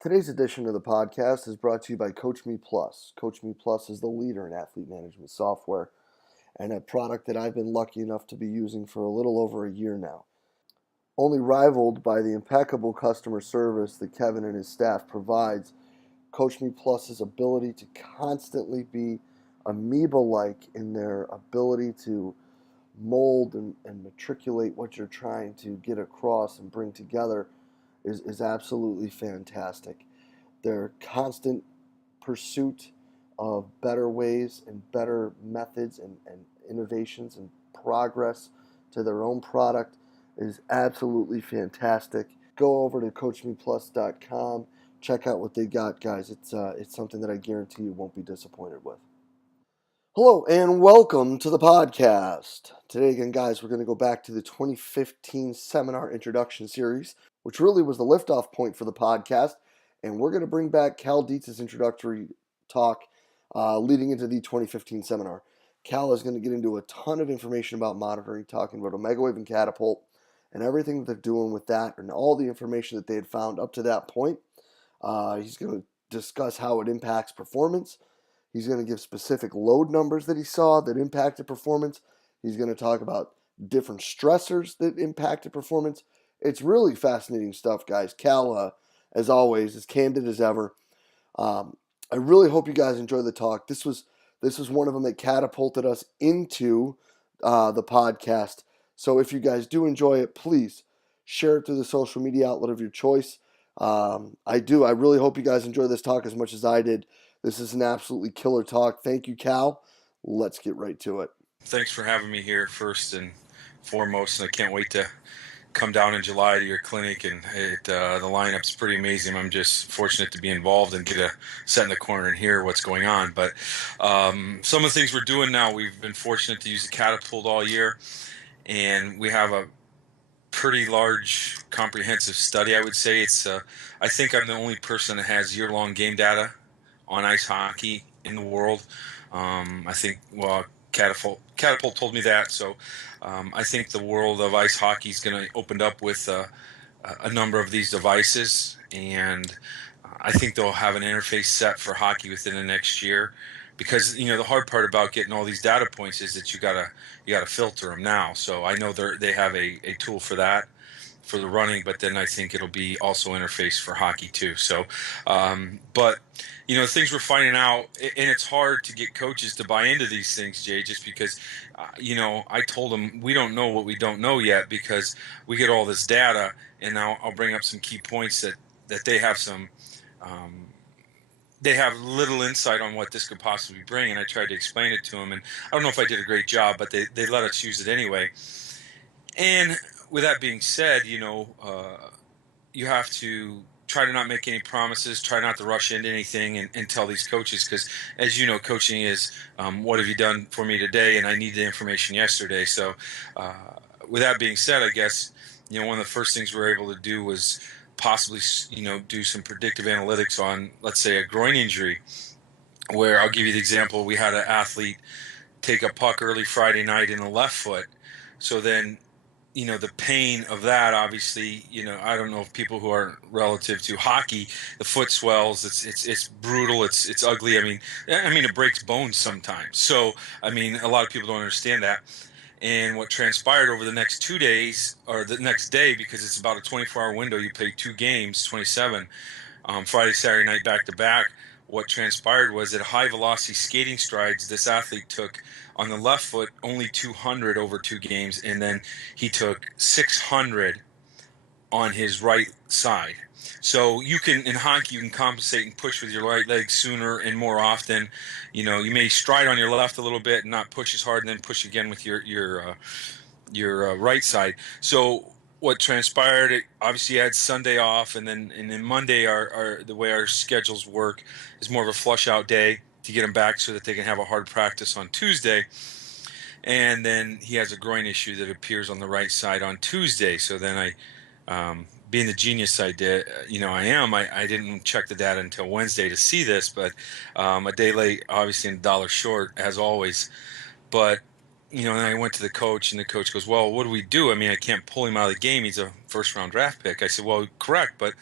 Today's edition of the podcast is brought to you by Coach Me Plus. Coach Me Plus is the leader in athlete management software and a product that I've been lucky enough to be using for a little over a year now. Only rivaled by the impeccable customer service that Kevin and his staff provides, Coach Me Plus's ability to constantly be amoeba-like in their ability to mold and matriculate what you're trying to get across and bring together is absolutely fantastic. Their constant pursuit of better ways and better methods and innovations and progress to their own product is absolutely fantastic. Go over to coachmeplus.com. Check out what they got, guys. It's something that I guarantee you won't be disappointed with. Hello and welcome to the podcast. Today again, guys, we're going to go back to the 2015 seminar introduction series, which really was the liftoff point for the podcast. And we're going to bring back Cal Dietz's introductory talk leading into the 2015 seminar. Cal is going to get into a ton of information about monitoring, talking about Omegawave and Catapult and everything that they're doing with that and all the information that they had found up to that point. He's going to discuss how it impacts performance. He's going to give specific load numbers that he saw that impacted performance. He's going to talk about different stressors that impacted performance. It's really fascinating stuff, guys. Cal, as always, as candid as ever. I really hope you guys enjoy the talk. This was one of them that catapulted us into the podcast. So if you guys do enjoy it, please share it through the social media outlet of your choice. I really hope you guys enjoy this talk as much as I did. This is an absolutely killer talk. Thank you, Cal. Let's get right to it. Thanks for having me here first and foremost, and I can't wait to come down in July to your clinic, and the lineup's pretty amazing. I'm just fortunate to be involved and get a set in the corner and hear what's going on. But some of the things we're doing now, we've been fortunate to use the Catapult all year, and we have a pretty large comprehensive study. I would say I think I'm the only person that has year-long game data on ice hockey in the world. I think, Catapult told me that, so I think the world of ice hockey is going to open up with a number of these devices, and I think they'll have an interface set for hockey within the next year. Because the hard part about getting all these data points is that you gotta filter them now. So I know they have a tool for that, for the running, but then I think it'll be also interface for hockey too. So, but things we're finding out, and it's hard to get coaches to buy into these things, Jay, just because, I told them we don't know what we don't know yet, because we get all this data, and now I'll bring up some key points that they have some. They have little insight on what this could possibly bring, and I tried to explain it to them, and I don't know if I did a great job, but they let us use it anyway. And with that being said, you have to try to not make any promises, try not to rush into anything and tell these coaches, because as you know, coaching is what have you done for me today, and I need the information yesterday. So with that being said, I guess one of the first things we were able to do was possibly do some predictive analytics on, let's say, a groin injury, where I'll give you the example. We had an athlete take a puck early Friday night in the left foot. So then the pain of that, obviously, I don't know if people who are relative to hockey, the foot swells, it's brutal, it's ugly. I mean it breaks bones sometimes. So a lot of people don't understand that. And what transpired over the next 2 days, or the next day, because it's about a 24-hour window, you play 2 games, 27, Friday, Saturday night, back to back. What transpired was at high velocity skating strides, this athlete took on the left foot only 200 over 2 games, and then he took 600 on his right side. So in hockey, you can compensate and push with your right leg sooner and more often. You may stride on your left a little bit and not push as hard, and then push again with your right side. So what transpired, obviously I had Sunday off, and then Monday, the way our schedules work is more of a flush out day to get them back so that they can have a hard practice on Tuesday. And then he has a groin issue that appears on the right side on Tuesday. So then being the genius I did, I didn't check the data until Wednesday to see this, but a day late, obviously, and $1 short, as always. But and I went to the coach, and the coach goes, "Well, what do we do? I mean, I can't pull him out of the game. He's a first round draft pick." I said, "Well, correct, but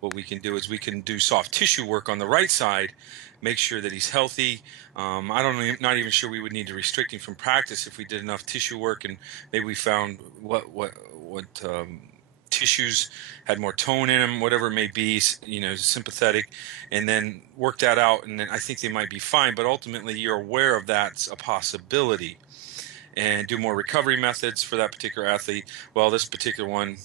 what we can do is we can do soft tissue work on the right side, make sure that he's healthy. I don't even, not even sure we would need to restrict him from practice if we did enough tissue work, and maybe we found what tissues had more tone in them, whatever it may be, sympathetic, and then work that out, and then I think they might be fine. But ultimately, you're aware of that's a possibility." And do more recovery methods for that particular athlete. Well, this particular one,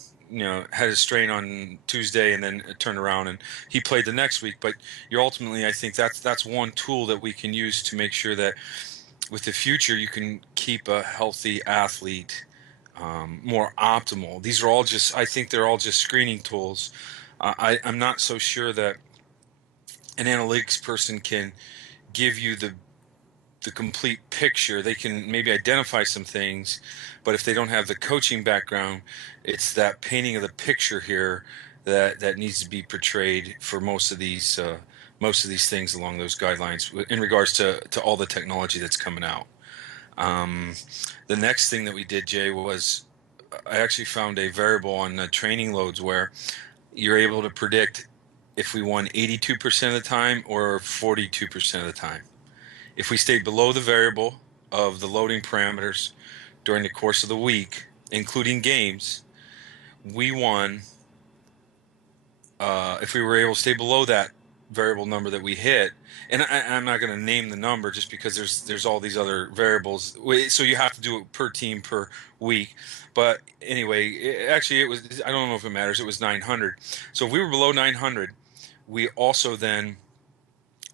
had a strain on Tuesday and then it turned around and he played the next week. But you're ultimately, I think that's one tool that we can use to make sure that with the future you can keep a healthy athlete more optimal. These are all just, I think they're all just screening tools. I'm not so sure that an analytics person can give you the complete picture. They can maybe identify some things, but if they don't have the coaching background, it's that painting of the picture here that needs to be portrayed for most of these things along those guidelines in regards to all the technology that's coming out. Um, the next thing that we did, Jay, was I actually found a variable on the training loads where you're able to predict if we won 82% of the time or 42% of the time. If we stayed below the variable of the loading parameters during the course of the week, including games, we won. If we were able to stay below that variable number that we hit, and I'm not going to name the number just because there's all these other variables, so you have to do it per team per week. But anyway, actually it was, I don't know if it matters, it was 900. So if we were below 900, we also then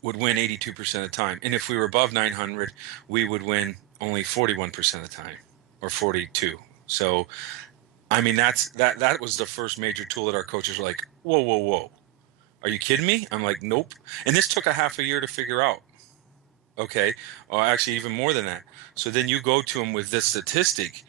would win 82% of the time. And if we were above 900, we would win only 41% of the time, or 42. So, I mean, that was the first major tool that our coaches were like, whoa, whoa, whoa. Are you kidding me? I'm like, nope. And this took a half a year to figure out. Okay. Or actually even more than that. So then you go to them with this statistic,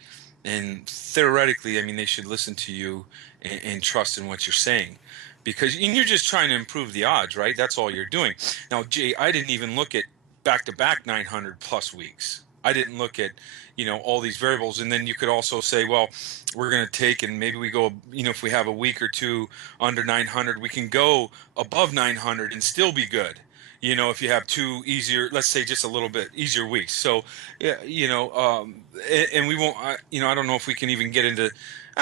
and theoretically, I mean, they should listen to you and trust in what you're saying, because you're just trying to improve the odds, right? That's all you're doing. Now, Jay, I didn't even look at back-to-back 900 plus weeks. I didn't look at, all these variables. And then you could also say, well, we're going to take, and maybe we go, if we have a week or two under 900, we can go above 900 and still be good. If you have two easier, let's say just a little bit easier weeks. So, yeah, and we won't, I don't know if we can even get into,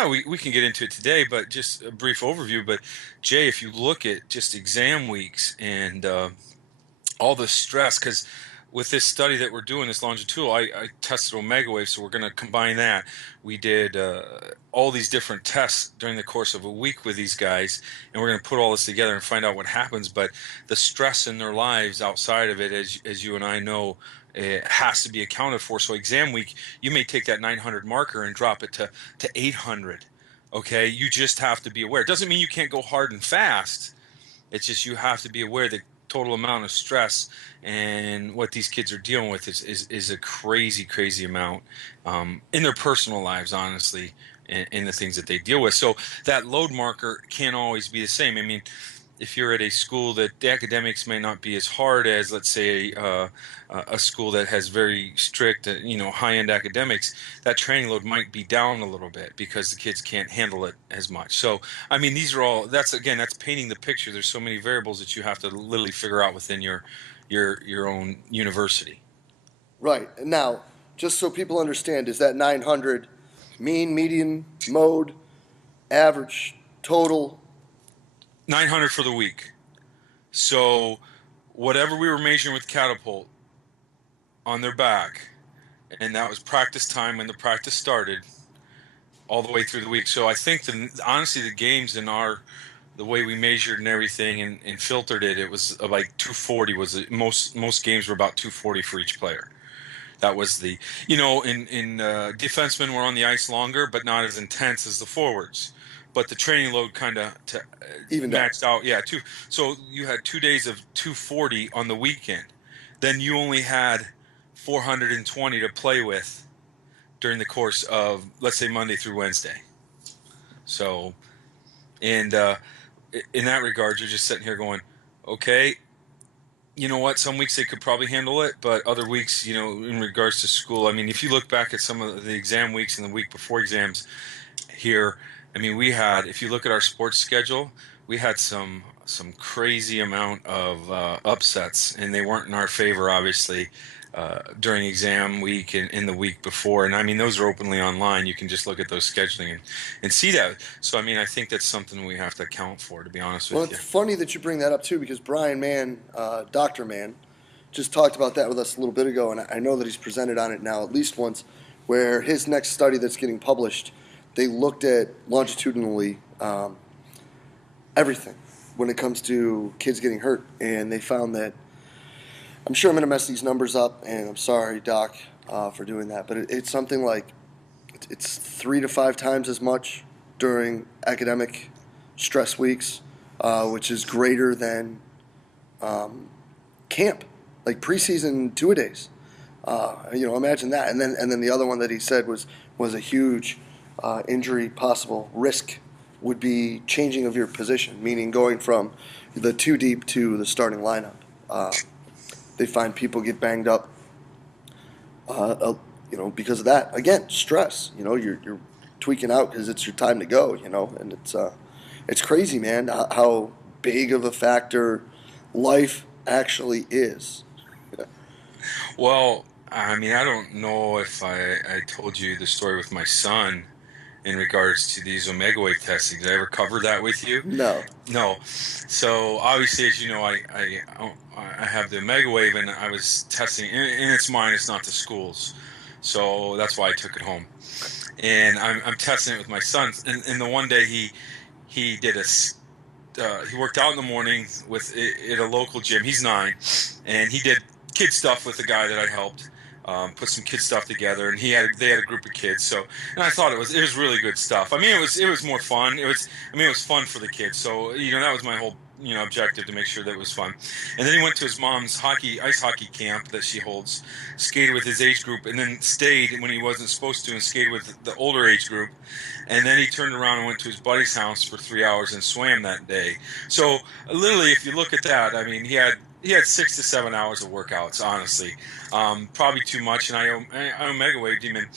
we can get into it today, but just a brief overview. But Jay, if you look at just exam weeks and all the stress, because with this study that we're doing, this longitudinal, I tested Omegawave, so we're going to combine that. We did all these different tests during the course of a week with these guys, and we're going to put all this together and find out what happens. But the stress in their lives outside of it, as you and I know, it has to be accounted for. So exam week, you may take that 900 marker and drop it to 800. Okay, you just have to be aware. It doesn't mean you can't go hard and fast. It's just you have to be aware that total amount of stress and what these kids are dealing with is a crazy amount in their personal lives, honestly, and in the things that they deal with. So that load marker can't always be the same. I mean, if you're at a school that the academics may not be as hard as, let's say, a school that has very strict, high-end academics, that training load might be down a little bit because the kids can't handle it as much. So, I mean, these are all, that's painting the picture. There's so many variables that you have to literally figure out within your own university. Right. Now, just so people understand, is that 900 mean, median, mode, average, total? 900 for the week. So whatever we were measuring with Catapult on their back, and that was practice time when the practice started, all the way through the week. So I think honestly the games in the way we measured and everything and filtered it, it was like 240 was most games were about 240 for each player. That was the, in defensemen were on the ice longer, but not as intense as the forwards. But the training load kind of Even maxed out. Yeah, so you had 2 days of 240 on the weekend. Then you only had 420 to play with during the course of, let's say, Monday through Wednesday. So, and in that regard, you're just sitting here going, okay, You know what? Some weeks they could probably handle it, but other weeks, in regards to school, I mean, if you look back at some of the exam weeks and the week before exams here, I mean, if you look at our sports schedule, we had some crazy amount of upsets, and they weren't in our favor, obviously, during exam week and in the week before. And I mean, those are openly online. You can just look at those scheduling and see that. So, I mean, I think that's something we have to account for, to be honest Well, with it's you. funny that you bring that up too, because Brian Mann, Dr. Mann, just talked about that with us a little bit ago, and I know that he's presented on it now at least once, where his next study that's getting published, they looked at longitudinally everything when it comes to kids getting hurt, and they found that I'm sure I'm going to mess these numbers up, and I'm sorry, Doc, for doing that, but it's something like it's 3 to 5 times as much during academic stress weeks, which is greater than camp, like preseason two-a-days. Imagine that. And then the other one that he said was a huge injury possible risk would be changing of your position, meaning going from the two deep to the starting lineup. They find people get banged up, because of that. Again, stress. You're tweaking out because it's your time to go. And it's crazy, man, how big of a factor life actually is. Well, I mean, I don't know if I told you the story with my son in regards to these Omegawave testing. Did I ever cover that with you? No. No. So obviously, as you know, I have the Omegawave, and I was testing, and it's mine. It's not the school's, so that's why I took it home. And I'm testing it with my son. And the one day he did he worked out in the morning at a local gym. He's 9, and he did kid stuff with the guy that I helped. Put some kid stuff together, and they had a group of kids. So, and I thought it was really good stuff. I mean, it was more fun. It was fun for the kids. So, that was my whole objective, to make sure that it was fun. And then he went to his mom's ice hockey camp that she holds, skated with his age group, and then stayed when he wasn't supposed to and skated with the older age group. And then he turned around and went to his buddy's house for 3 hours and swam that day. So literally, if you look at that, I mean, he had 6 to 7 hours of workouts, honestly. Probably too much, and I Omegawaved him. And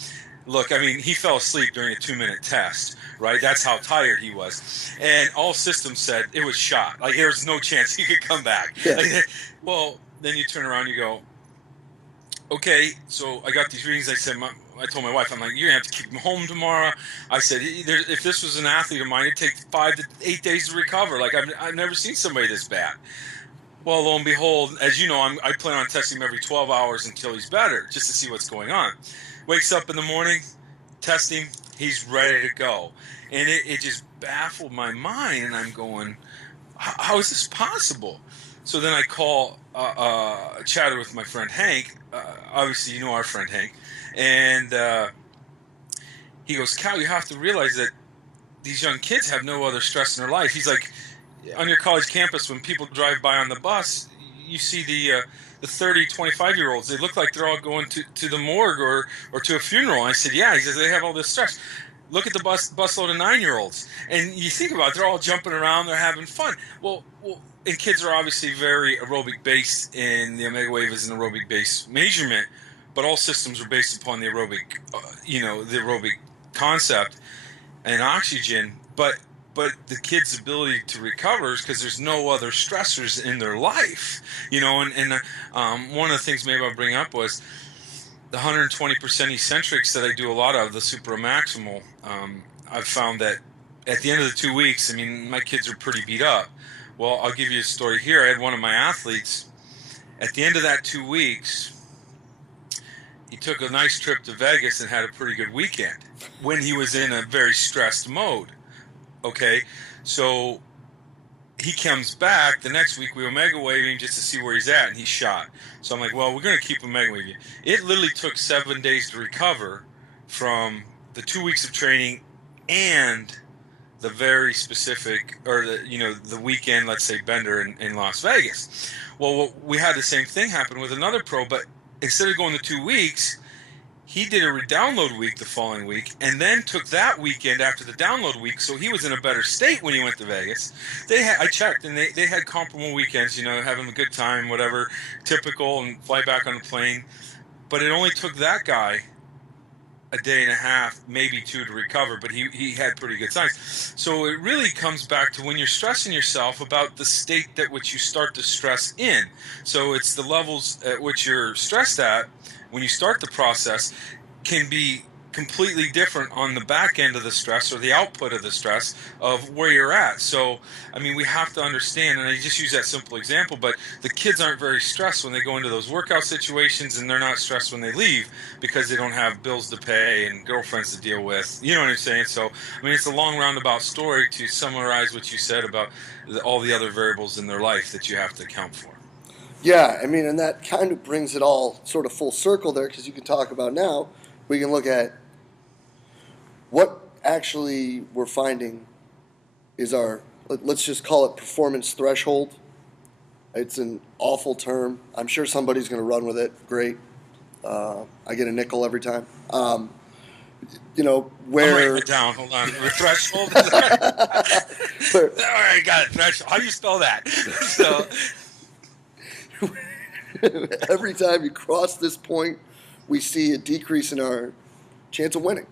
look, I mean, he fell asleep during a 2-minute test, right? That's how tired he was. And all systems said it was shot. Like, there was no chance he could come back. Yeah. Well, then you turn around and you go, okay, so I got these readings. I told my wife, I'm like, you're going to have to keep him home tomorrow. I said, if this was an athlete of mine, it'd take 5 to 8 days to recover. Like, I've never seen somebody this bad. Well, lo and behold, as you know, I plan on testing him every 12 hours until he's better, just to see what's going on. Wakes up in the morning, test him, he's ready to go. And it just baffled my mind, and I'm going, how is this possible? So then I chatted with my friend Hank. Obviously, you know our friend Hank. And he goes, Cal, you have to realize that these young kids have no other stress in their life. He's like, on your college campus, when people drive by on the bus, you see the 30, 25-year-olds. They look like they're all going to the morgue or to a funeral. And I said, yeah. He says, they have all this stress. Look at the busload of 9-year-olds. And you think about it, they're all jumping around, they're having fun. Well, and kids are obviously very aerobic-based, and the Omegawave is an aerobic-based measurement, but all systems are based upon the aerobic, the aerobic concept and oxygen. But the kid's ability to recover is because there's no other stressors in their life, and one of the things maybe I'll bring up was the 120% eccentrics that I do a lot of, the supramaximal. I've found that at the end of the 2 weeks, I mean, my kids are pretty beat up. Well, I'll give you a story here. I had one of my athletes, at the end of that 2 weeks, he took a nice trip to Vegas and had a pretty good weekend when he was in a very stressed mode. Okay, so he comes back the next week. We Omegawave him just to see where he's at, and he's shot. So I'm like, well, we're going to keep Omegawaving. It literally took 7 days to recover from the 2 weeks of training and the very specific, or the weekend, let's say, bender in Las Vegas. Well, we had the same thing happen with another pro, but instead of going the 2 weeks, he did a download week the following week, and then took that weekend after the download week, so he was in a better state when he went to Vegas. I checked, and they had comparable weekends, having a good time, whatever, typical, and fly back on the plane. But it only took that guy a day and a half, maybe two, to recover, but he had pretty good signs. So it really comes back to when you're stressing yourself about the state at which you start to stress in. So it's the levels at which you're stressed at when you start the process can be completely different on the back end of the stress or the output of the stress of where you're at. So, I mean, we have to understand, and I just use that simple example, but the kids aren't very stressed when they go into those workout situations, and they're not stressed when they leave because they don't have bills to pay and girlfriends to deal with. You know what I'm saying? So, I mean, it's a long roundabout story to summarize what you said about all the other variables in their life that you have to account for. Yeah, I mean, and that kind of brings it all sort of full circle there, because you can talk about now, we can look at what actually we're finding is our, let's just call it performance threshold. It's an awful term. I'm sure somebody's going to run with it. Great. I get a nickel every time. I'm writing Where. it down. Hold on. The threshold. All right, got it. Threshold. How do you spell that? So. Every time you cross this point, we see a decrease in our chance of winning.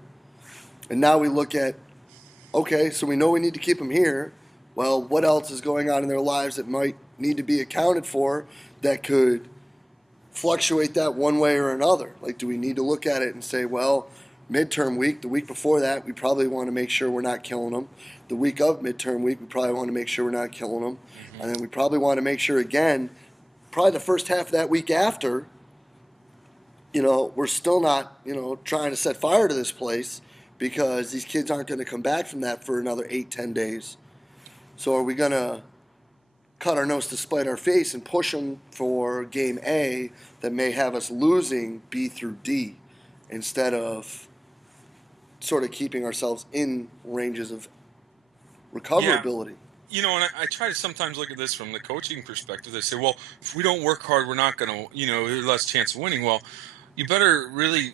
And now we look at, okay, so we know we need to keep them here. Well, what else is going on in their lives that might need to be accounted for that could fluctuate that one way or another? Like, do we need to look at it and say, well, midterm week, the week before that, we probably want to make sure we're not killing them. The week of midterm week, we probably want to make sure we're not killing them. Mm-hmm. And then we probably want to make sure again, probably the first half of that week after, we're still not, trying to set fire to this place, because these kids aren't going to come back from that for another 8-10 days. So are we going to cut our nose to spite our face and push them for game A that may have us losing B through D, instead of sort of keeping ourselves in ranges of recoverability? Yeah. And I try to sometimes look at this from the coaching perspective. They say, well, if we don't work hard, we're not going to, there's less chance of winning. Well, you better really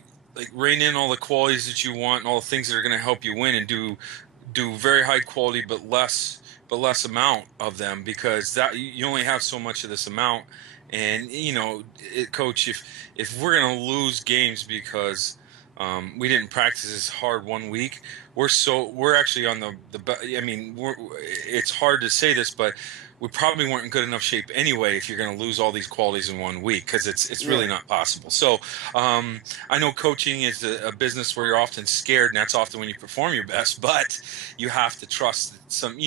rein in all the qualities that you want and all the things that are going to help you win, and do very high quality but less amount of them, because that you only have so much of this amount. And coach, if we're going to lose games because we didn't practice as hard one week, we're actually on I mean, it's hard to say this, but we probably weren't in good enough shape anyway if you're going to lose all these qualities in 1 week, because it's really not possible. So I know coaching is a business where you're often scared, and that's often when you perform your best, but you have to trust some,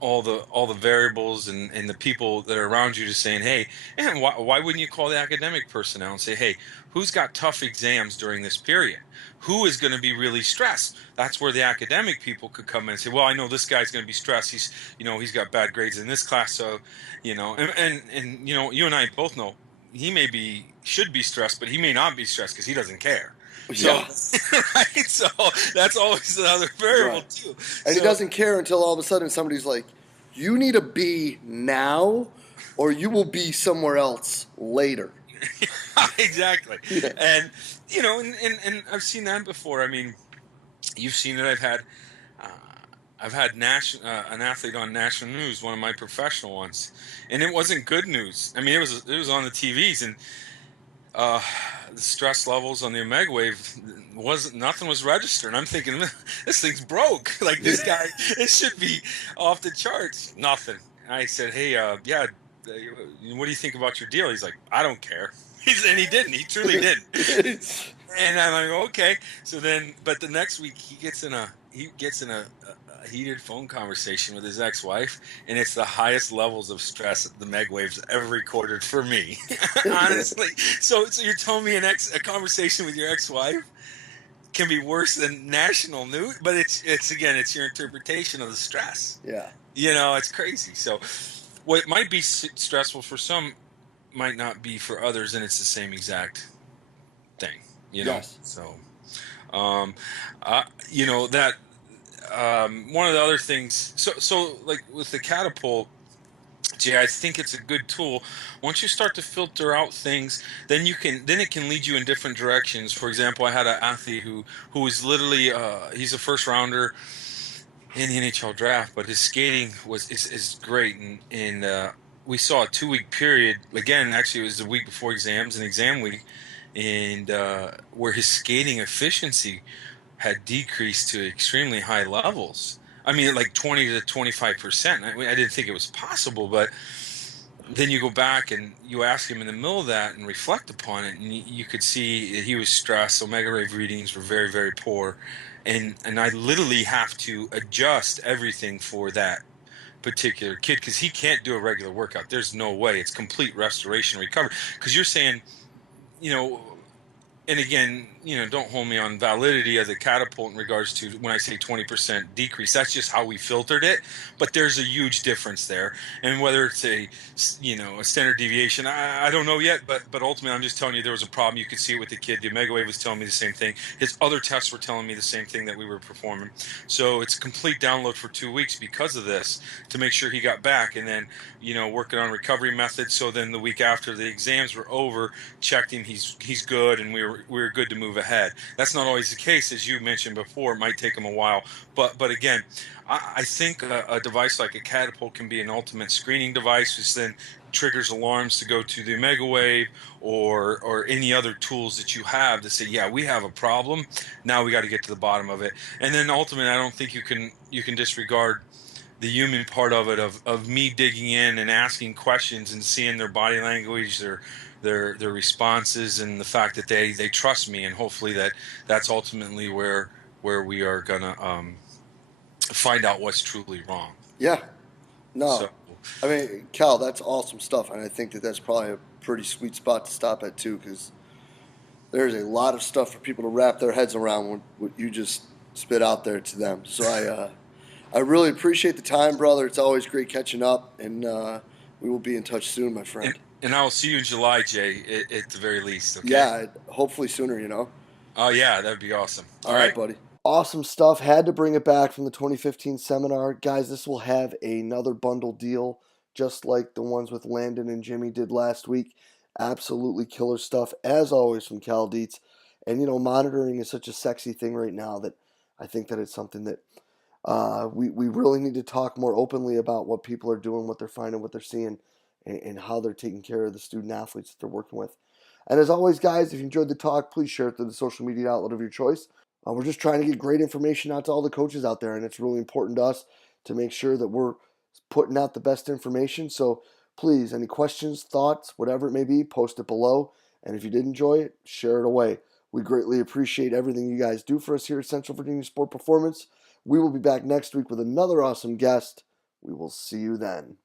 all the variables and the people that are around you, just saying, hey, and why wouldn't you call the academic personnel and say, hey, who's got tough exams during this period? Who is going to be really stressed? That's where the academic people could come in and say, well, I know this guy's going to be stressed. He's got bad grades in this class. So, and you and I both know he should be stressed, but he may not be stressed because he doesn't care. Yeah. So, right. So that's always another variable too. And he doesn't care until all of a sudden somebody's like, you need a B now, or you will be somewhere else later. Exactly. Yeah. And and I've seen that before. I mean, you've seen it. I've had an athlete on national news, one of my professional ones, and it wasn't good news. I mean, it was on the TVs, and the stress levels on the Omegawave nothing was registered. And I'm thinking, this thing's broke. Like, this guy, it should be off the charts. Nothing. And I said, hey, yeah, what do you think about your deal? He's like, I don't care. And he didn't. He truly didn't. And I'm like, okay. So then, but the next week he gets in a heated phone conversation with his ex-wife, and it's the highest levels of stress the Megwave's ever recorded for me. Honestly. So you're telling me a conversation with your ex-wife can be worse than national news? But it's your interpretation of the stress. Yeah. It's crazy. So what might be stressful for some might not be for others, and it's the same exact thing. Yes. So that one of the other things, so like with the Catapult Jay, I think it's a good tool. Once you start to filter out things, then it can lead you in different directions. For example, I had an athlete who was literally he's a first rounder in the NHL draft, but his skating is great, and we saw a 2 week period. Again, actually, it was the week before exams and exam week, and where his skating efficiency had decreased to extremely high levels. I mean, like 20 to 25%. I didn't think it was possible, but then you go back and you ask him in the middle of that and reflect upon it, and you could see that he was stressed. Omegawave readings were very, very poor, and I literally have to adjust everything for that particular kid because he can't do a regular workout. There's no way. It's complete restoration recovery. Because you're saying, you know, and again, don't hold me on validity of the catapult in regards to when I say 20% decrease. That's just how we filtered it, but there's a huge difference there. And whether it's a standard deviation, I don't know yet, but ultimately, I'm just telling you there was a problem. You could see it with the kid. The Omegawave was telling me the same thing. His other tests were telling me the same thing that we were performing. So it's a complete download for 2 weeks because of this to make sure he got back, and then working on recovery methods. So then the week after the exams were over, checked him, he's good, and we were good to move ahead. That's not always the case, as you mentioned before. It might take him a while, but again, I think a device like a Catapult can be an ultimate screening device, which then triggers alarms to go to the Omegawave or any other tools that you have to say, yeah, we have a problem. Now we got to get to the bottom of it. And then ultimately, I don't think you can disregard the human part of it, of me digging in and asking questions and seeing their body language, their responses, and the fact that they trust me, and hopefully that's ultimately where we are gonna find out what's truly wrong. Yeah, So, no. I mean, Cal, that's awesome stuff, and I think that that's probably a pretty sweet spot to stop at too, because there's a lot of stuff for people to wrap their heads around what you just spit out there to them. So I really appreciate the time, brother. It's always great catching up, and we will be in touch soon, my and friend. and I'll see you in July, Jay, at the very least. Okay. Yeah, hopefully sooner. Oh yeah, that'd be awesome. All All right, right. buddy. Awesome stuff. Had to bring it back from the 2015 seminar. Guys, this will have another bundle deal, just like the ones with Landon and Jimmy did last week. Absolutely killer stuff, as always, from Cal Dietz. And, monitoring is such a sexy thing right now that I think that it's something that we really need to talk more openly about what people are doing, what they're finding, what they're seeing, and how they're taking care of the student athletes that they're working with. And as always, guys, if you enjoyed the talk, please share it to the social media outlet of your choice. We're just trying to get great information out to all the coaches out there, and it's really important to us to make sure that we're putting out the best information. So please, any questions, thoughts, whatever it may be, post it below. And if you did enjoy it, share it away. We greatly appreciate everything you guys do for us here at Central Virginia Sport Performance. We will be back next week with another awesome guest. We will see you then.